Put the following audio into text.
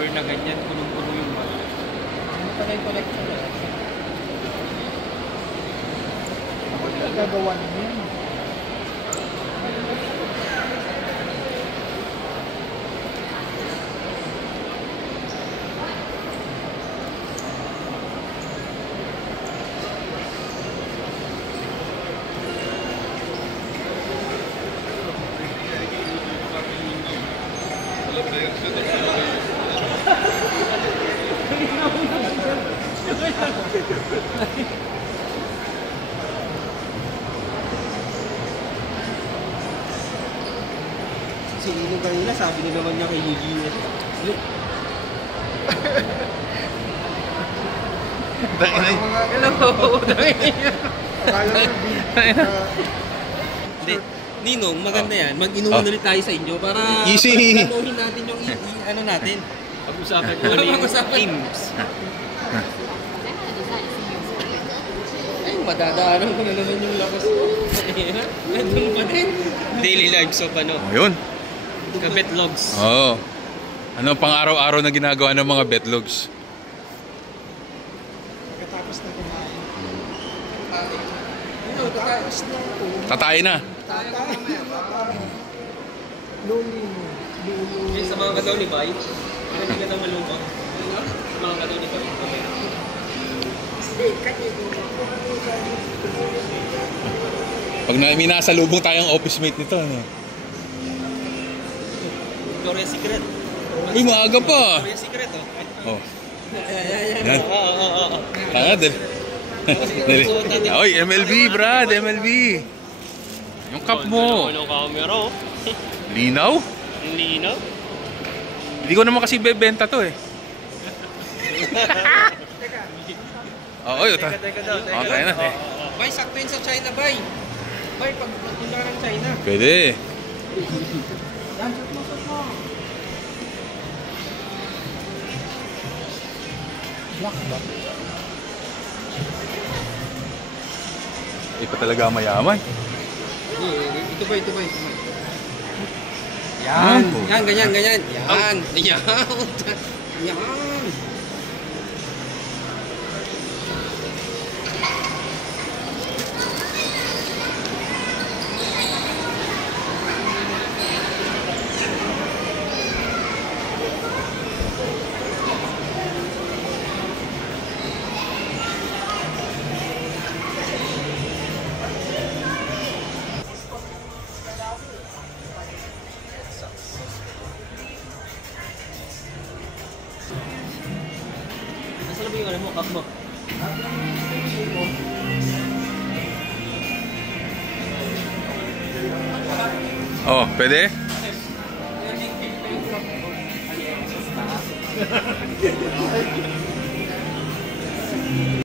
rubber na ganyan, punong-puno yung bag. Ano pala yung collection? Ako nila gagawa niya. Si Nino kanina, sabi na naman niya kay UGS. Hindi, Ninong, maganda yan. Mag-inuman ulit tayo sa inyo para pag-anuhin natin yung ano natin. Pag-usapan ko yung teams. Ay, madadaanan ko na naman yung lakas ko. Nandun pa din. Daily lives of ano. Yun. Kabetlogs. Oo. Ano pang araw-araw na ginagawa ng mga betlogs? Katapos na kumain. Tapos na. Tatay na. Luli. Yung sa mga kataw ni Bay, hindi ka na malungkot. Sa mga kataw ni Bay. Pag may nasalubong tayong office mate nito, ano? Victoria's Secret. Uy, maaga pa. Victoria's Secret, oh. Oh. Yan. Tanga din. Oy, MLB, Brad, MLB. Yung cup mo. Ano camera, oh. Linaw? Linaw? Hindi ko naman kasi bebenta to eh. Oo, yun. Teka daw. Tayo na. Bay, sakto yun sa China, Bay. Bay, pagpunta ng China. Pwede. Black ba? Ipa talaga mayaman. Ito ba? Yan. Yan, ganyan. Yan. Yan. Yan. Nasaan na ba yung ano mo? Cup mo? Oh, pwede?